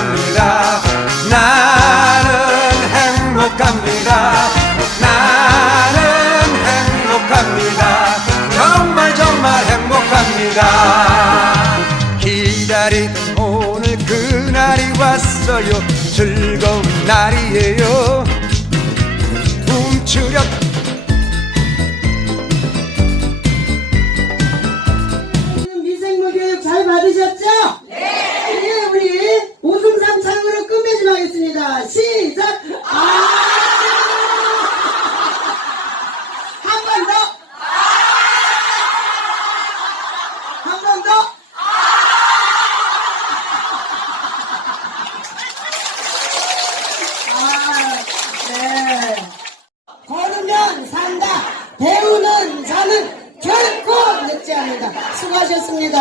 행복합니다. 나는 행복합니다. 나는 행복합니다. 정말 정말 행복합니다. 기다린 오늘 그날이 왔어요. 즐거운 날이에요. 시작! 아! 한 번 더! 한 번 더! 아, 네. 걸으면 산다. 배우는 자는 결코 늦지 않는다. 수고하셨습니다.